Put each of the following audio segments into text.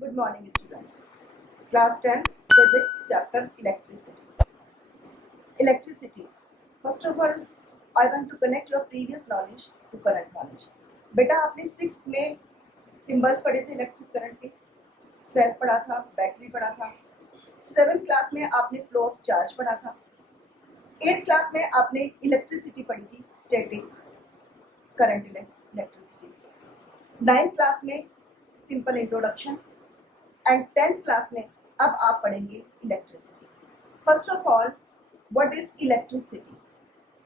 Good morning, students. Class 10, Physics, Chapter Electricity. Electricity. First of all, I want to connect your previous knowledge to current knowledge. बेटा आपने 6th में symbols पढ़े थे electric current के, cell पढ़ा था, battery पढ़ा था. 7th क्लास में आपने फ्लो ऑफ चार्ज पढ़ा था. 8th क्लास में आपने इलेक्ट्रिसिटी पढ़ी थी, static current electricity. 9th class में simple introduction and 10th class में अब आप पढ़ेंगे electricity. First of all, what is electricity?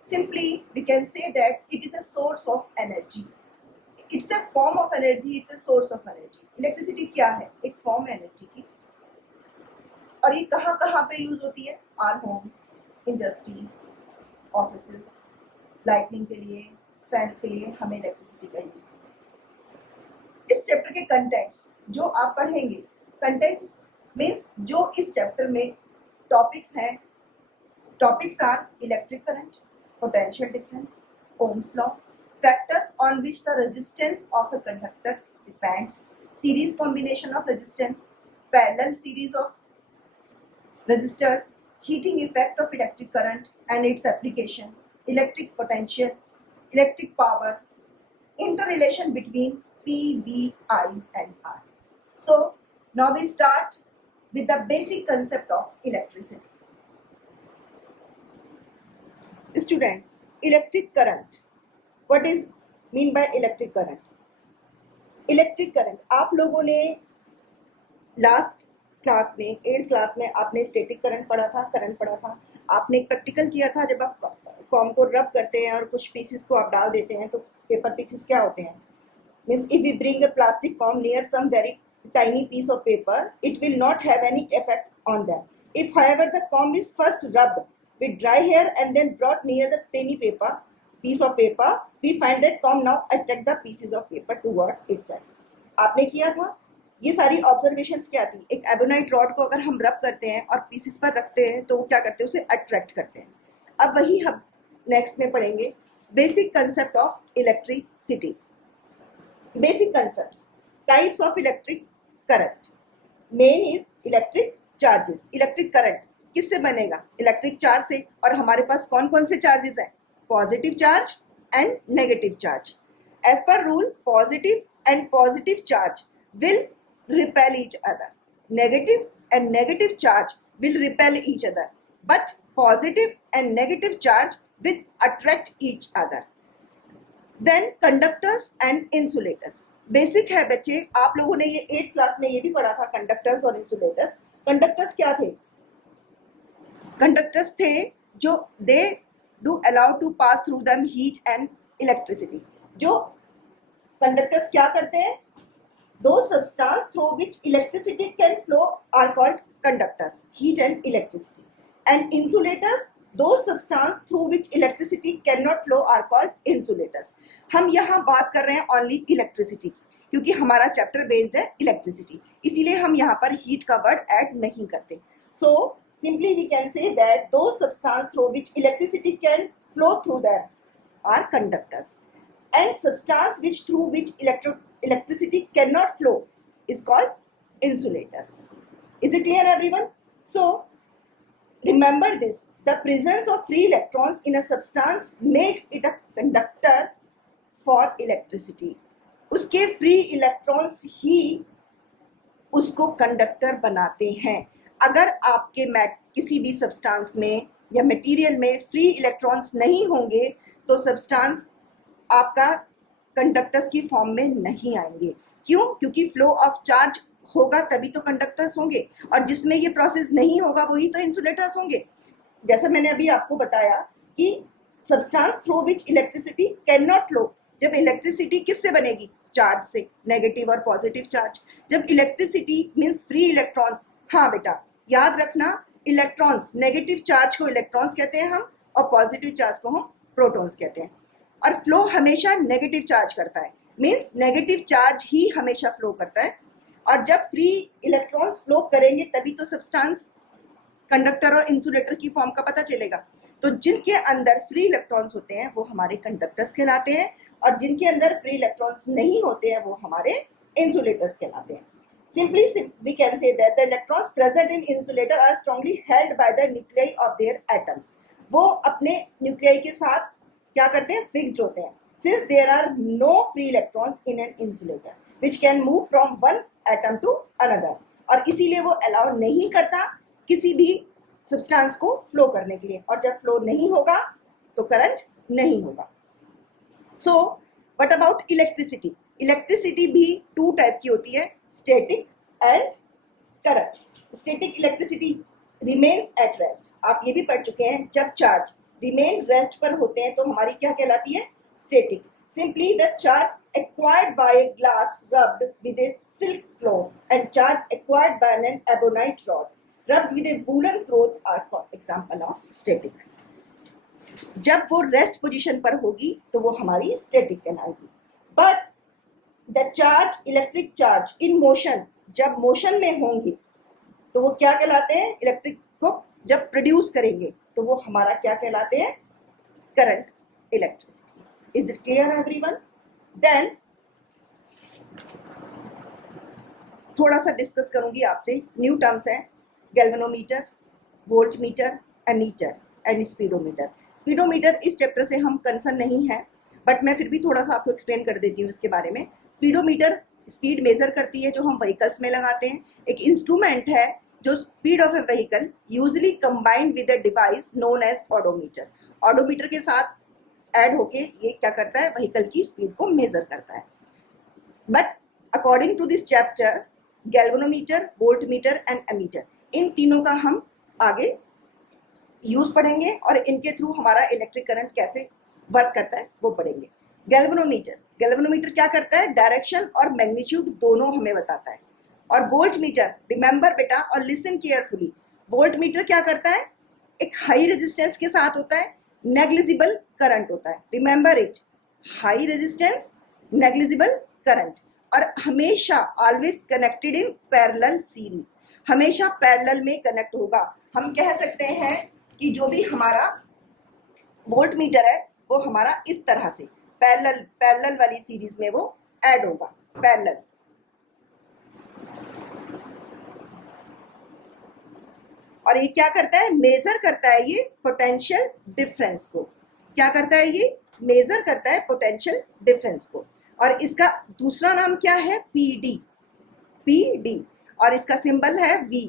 Simply we can say that it is a source of energy. It's a form of energy, it's a source of energy. Electricity क्या है? एक form है energy की. और ये कहाँ कहाँ पे यूज होती है? Our homes, industries, offices, lightning के लिए, फैंस के लिए हमें इलेक्ट्रिसिटी का यूज करते हैं. इस चैप्टर के कंटेंट्स जो आप पढ़ेंगे, कंटेंट्स मीन्स जो इस चैप्टर में टॉपिक्स हैं. Topics are electric current, potential difference, Ohm's law, factors on which the resistance of a conductor depends, series combination of resistance, parallel series of resistors, heating effect of electric current and its application, electric potential, electric power, interrelation between P, V, I and R. So now we start with the basic concept of electricity. Students, electric current. What is mean by electric current? Electric current आप लोगों ने last class में 8th class में आपने static current पढ़ा था, current पढ़ा था. आपने एक प्रैक्टिकल किया था जब आप कॉम को रब करते हैं और कुछ पीसेस को आप डाल देते हैं तो पेपर पीसेस क्या होते हैं. Means if we bring a plastic comb near some very tiny piece of paper, it will not have any effect on them. If however the comb is first rubbed with dry hair and then brought near the tiny piece of paper, we find that comb now attract the pieces of paper towards itself. आपने किया था. ये सारी observations क्या थी? एक ebonite rod को अगर हम रब करते हैं और पीसेस पर रखते हैं तो वो क्या करते हैं? उसे अट्रैक्ट करते हैं. अब वही हम नेक्स्ट में पढ़ेंगे basic concept of electricity. Basic concepts. Types of electric current. Main is electric charges. Electric current किससे बनेगा? इलेक्ट्रिक चार्ज से. और हमारे पास कौन कौन से चार्जेस हैं? Positive charge and negative charge. As per rule positive and positive charge will repel each other. Negative and negative charge will repel each other, but positive and negative charge will attract each other. Then conductors and insulators. Basic है बच्चे, आप लोगों ने ये 8th class में ये भी पढ़ा था, कंडक्टर्स और इंसुलेटर्स. कंडक्टर्स क्या थे? कंडक्टर्स थे जो they do allow to pass through them heat and electricity. जो कंडक्टर्स क्या करते हैं? Those substances through which electricity can flow are called conductors, heat and electricity. And insulators, those substances through which electricity cannot flow are called insulators. हम यहाँ बात कर रहे हैं only electricity की, क्योंकि हमारा चैप्टर बेस्ड है इलेक्ट्रिसिटी, इसीलिए हम यहाँ पर हीट का वर्ड ऐड नहीं करते. So simply we can say that those substances through which electricity can flow through them are conductors, and substance which through which electricity cannot flow is called insulators. Is it clear everyone? So remember this, the presence of free electrons in a substance makes it a conductor for electricity. उसके free electrons ही उसको conductor बनाते हैं. अगर आपके किसी भी substance में या मटेरियल में फ्री इलेक्ट्रॉन्स नहीं होंगे तो सब्सटेंस आपका कंडक्टर्स की फॉर्म में नहीं आएंगे. क्यों? क्योंकि फ्लो ऑफ चार्ज होगा तभी तो कंडक्टर्स होंगे, और जिसमें ये प्रोसेस नहीं होगा वही तो इंसुलेटर्स होंगे. जैसा मैंने अभी आपको बताया कि substance through which electricity can not flow. जब इलेक्ट्रिसिटी किससे बनेगी? चार्ज से, नेगेटिव और पॉजिटिव चार्ज. जब इलेक्ट्रिसिटी मीन्स फ्री इलेक्ट्रॉन्स. हाँ बेटा याद रखना, इलेक्ट्रॉन्स, नेगेटिव चार्ज को इलेक्ट्रॉन्स कहते हैं हम और पॉजिटिव चार्ज को हम प्रोटॉन्स कहते हैं. और फ्लो हमेशा नेगेटिव चार्ज करता है, मीन्स नेगेटिव चार्ज ही हमेशा फ्लो करता है. और जब फ्री इलेक्ट्रॉन्स फ्लो करेंगे तभी तो सब्सटेंस कंडक्टर और इंसुलेटर की फॉर्म का पता चलेगा. तो जिनके अंदर फ्री इलेक्ट्रॉन्स होते हैं वो हमारे कंडक्टर्स कहलाते हैं, और जिनके अंदर फ्री इलेक्ट्रॉन्स नहीं होते हैं वो हमारे इंसुलेटर्स कहलाते हैं. Simply we can say that the electrons present in insulator are strongly held by the nuclei of their atoms. वो अपने न्यूक्लियाई के साथ क्या करते हैं, फिक्स्ड होते हैं. Since there are no free electrons in an insulator which can move from one atom to another, और इसीलिए वो अलाउ नहीं करता किसी भी सब्सटेंस को फ्लो करने के लिए, और जब फ्लो नहीं होगा तो करंट नहीं होगा. So what about electricity? Electricity भी टू टाइप की होती है, static and current. Static electricity remains at rest. आप ये भी पढ़ चुके हैं, जब चार्ज रिमेन रेस्ट पर होते हैं तो हमारी क्या कहलाती है, static. Simply the charge acquired by a glass rubbed with a silk cloth and charge acquired by an ebonite rod rubbed with a woolen cloth are example of static. जब वो रेस्ट पोजीशन पर होगी तो वो हमारी static कहलाएगी. But the charge, electric charge in motion, जब motion में होंगे तो वो क्या कहलाते हैं, इलेक्ट्रिक को जब प्रोड्यूस करेंगे तो वो हमारा क्या कहलाते हैं, current, electricity. Is it clear everyone? Then थोड़ा सा डिस्कस करूंगी आपसे, न्यू टर्म्स हैं, galvanometer, volt meter, ammeter and speedometer. Speedometer इस चैप्टर से हम कंसर्न नहीं है, बट मैं फिर भी थोड़ा सा आपको एक्सप्लेन कर देती हूँ इसके बारे में. स्पीडोमीटर स्पीड मेजर करती है जो हम व्हीकल्स में लगाते हैं. एक इंस्ट्रूमेंट है जो speed of a vehicle usually combined with a device known as odometer. Odometer के साथ ऐड होके ये क्या करता है, व्हीकल की स्पीड को मेजर करता है. But according to this chapter, galvanometer, volt meter and ammeter, इन तीनों का हम आगे यूज पढ़ेंगे और इनके थ्रू हमारा इलेक्ट्रिक करंट कैसे वर्क करता है वो पढ़ेंगे. गैल्वेनोमीटर, गैल्वेनोमीटर क्या करता है, डायरेक्शन और मैग्नीट्यूड दोनों हमें बताता है. और वोल्ट मीटर, रिमेंबर बेटा और लिसन केयरफुली, वोल्ट मीटर क्या करता है, एक हाई रेजिस्टेंस के साथ होता है, नेग्लिजिबल करंट होता है. Remember it, high resistance, negligible current, और हमेशा always connected in parallel series, हमेशा पैरेलल में कनेक्ट होगा. हम कह सकते हैं कि जो भी हमारा वोल्ट मीटर है वो हमारा इस तरह से पैरेलल वाली सीरीज में वो ऐड होगा, पैरेलल. और ये क्या करता है, मेजर करता है ये पोटेंशियल डिफरेंस को. क्या करता है ये, मेजर करता है पोटेंशियल डिफरेंस को. और इसका दूसरा नाम क्या है, पीडी, पीडी, और इसका सिंबल है V.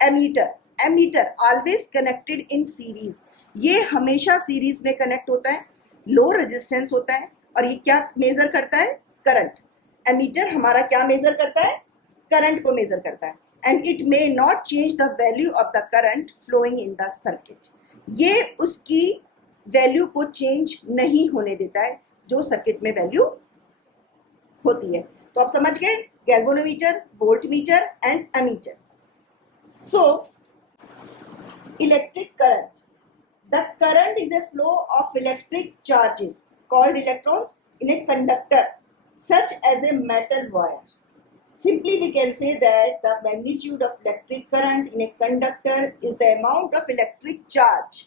Ammeter, ammeter always connected in series, ये हमेशा सीरीज में कनेक्ट होता है, लो रेजिस्टेंस होता है, और ये क्या मेजर करता है, करंट. एमीटर हमारा क्या मेजर करता है, करंट को मेजर करता है. And it may not change the value of the current flowing in the circuit, ये उसकी वैल्यू को चेंज नहीं होने देता है जो सर्किट में वैल्यू होती है. तो आप समझ गए, galvanometer, volt meter and ammeter. So electric current, the current is a flow of electric charges called electrons in a conductor such as a metal wire. Simply we can say that the magnitude of electric current in a conductor is the amount of electric charge,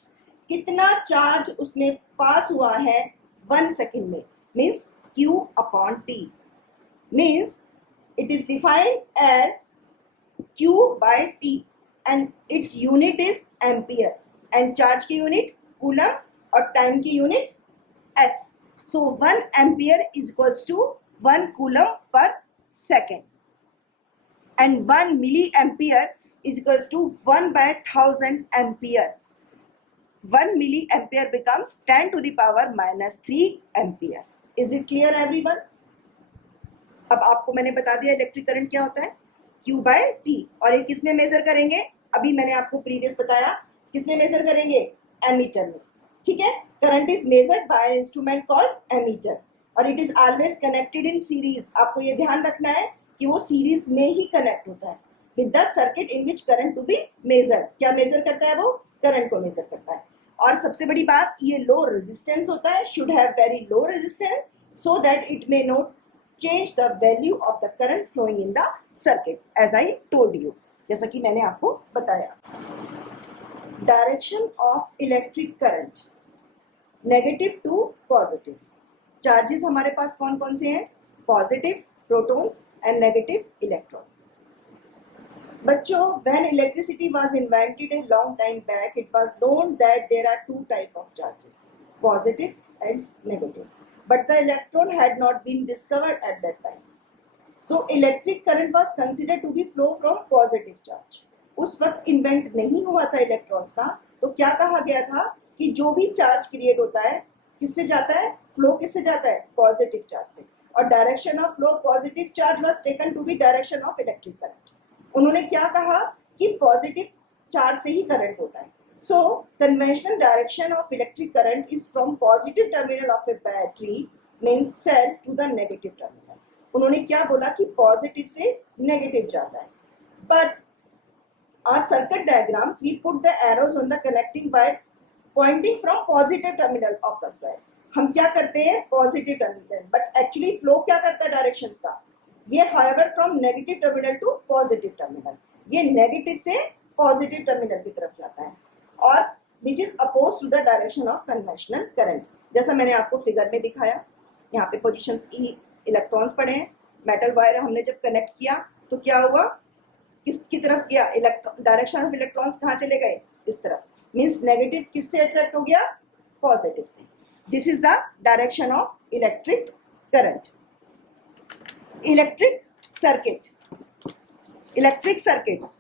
कितना charge उसमें पास हुआ है 1 second में, means Q upon T, means it is defined as Q by T and its unit is ampere and charge की unit coulomb और time की unit S. So 1 ampere is equals to 1 coulomb per second and 1 milliampere is equals to 1 by 1000 ampere. 1 milliampere becomes 10 to the power minus 3 ampere. Is it clear everyone? अब आपको मैंने बता दिया electric current क्या होता है, Q by T, और ये किसमें मेजर करेंगे, अभी मैंने आपको प्रीवियस बताया किसमें मेजर करेंगे, एमीटर में. ठीक है, current is measured by an instrument called ammeter और it is always connected in series. आपको ये ध्यान रखना है कि वो सीरीज में ही कनेक्ट होता है with the circuit in which current to be measure. क्या मेजर करता है, वो करंट को मेजर करता है. और सबसे बड़ी बात, ये लो रेजिस्टेंस होता है, should have very low resistance so that it may not change the value of the current flowing in the circuit, as I told you, जैसा कि मैंने आपको बताया. Direction of electric current, negative to positive. Charges हमारे पास कौन कौन से हैं, positive protons and negative electrons. बच्चों, when electricity was invented a long time back, it was known that there are two types of charges, positive and negative. But the electron had not been discovered at that time. So electric current was considered to be flow from positive charge. उस वक्त invent नहीं हुआ था electrons का, तो क्या कहा गया था कि जो भी चार्ज क्रिएट होता है किससे जाता है, फ्लो किससे जाता है, पॉजिटिव चार्ज से. और direction of flow positive charge was taken to be direction of electric current. उन्होंने क्या कहा कि पॉजिटिव चार्ज से ही करंट होता है. So conventional direction of electric current is from positive terminal of a battery means cell to the negative terminal. उन्होंने क्या बोला कि पॉजिटिव से नेगेटिव जाता है. But our circuit diagrams we put the arrows on the connecting wires pointing from positive terminal of the cell. हम क्या करते हैं, positive terminal, but actually flow क्या करता है डायरेक्शंस का, ये हाइवर from negative terminal to positive terminal, ये नेगेटिव से पॉजिटिव टर्मिनल की तरफ जाता है, और which is oppose to the direction of conventional current. जैसा मैंने आपको फिगर में दिखाया, यहाँ पे पोजिशन ई इलेक्ट्रॉन्स पड़े हैं, मेटल वायर हमने जब कनेक्ट किया तो क्या हुआ, किसकी तरफ गया, इलेक्ट्रॉन, डायरेक्शन ऑफ इलेक्ट्रॉन्स कहाँ चले गए, इस तरफ. मींस नेगेटिव किससे अट्रैक्ट हो गया, पॉजिटिव से. This is the direction of electric current. Electric circuit, electric circuits,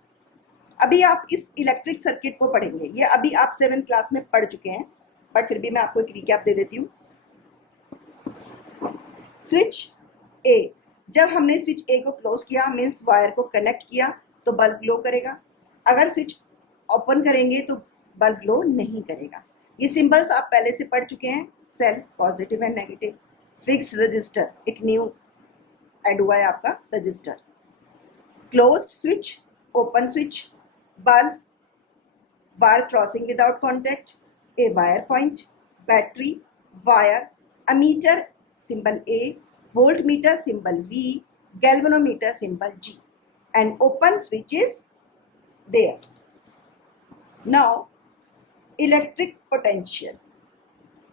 अभी आप इस इलेक्ट्रिक सर्किट को पढ़ेंगे, ये अभी आप 7th क्लास में पढ़ चुके हैं, बट फिर भी मैं आपको एक रिकैप दे देती हूँ. स्विच ए, जब हमने स्विच ए को क्लोज किया मीन्स वायर को कनेक्ट किया तो बल्ब ग्लो करेगा. अगर स्विच ओपन करेंगे तो बल्ब ग्लो नहीं करेगा. ये सिंबल्स आप पहले से पढ़ चुके हैं, cell positive and negative, fix register एक न्यू ऐड हुआ है आपका register, closed switch, open switch, bulb, wire crossing without contact, a wire point, battery, wire, ammeter symbol A, voltmeter symbol V, galvanometer symbol G, and open switch is there. Now electric potential,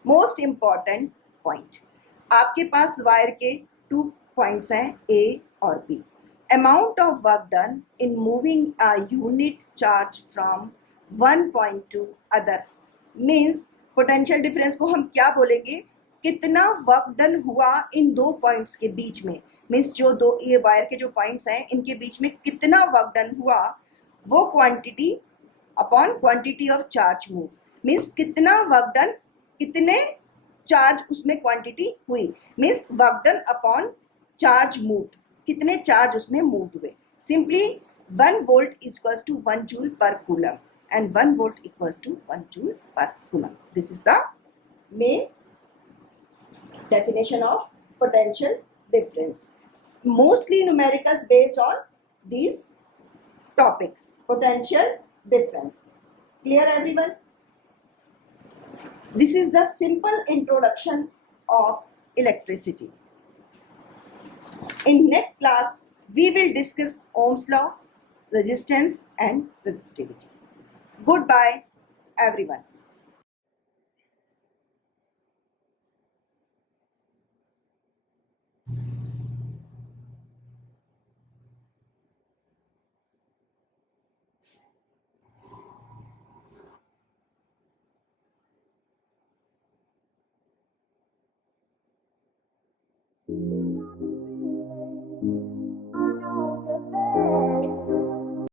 most important point. आपके पास wire के 2 points हैं A और B. Amount of work done in moving a unit charge from one point to other means potential difference को हम क्या बोलेंगे, कितना work done हुआ इन 2 पॉइंट्स के बीच में. मीन्स जो दो ये वायर के जो पॉइंट्स हैं इनके बीच में कितना वर्क डन हुआ, वो quantity upon quantity of charge move. Means कितना वर्क डन, कितने चार्ज उसमें क्वांटिटी हुई, means work done upon charge moved, कितने चार्ज उसमें मूव हुए. Simply 1 volt equals to 1 joule per coulomb and 1 volt equals to 1 joule per coulomb. This is the main definition of potential difference. Mostly numericals based on these topic, potential difference. Clear everyone? This is the simple introduction of electricity. In next class, we will discuss Ohm's law, resistance and resistivity. Goodbye everyone.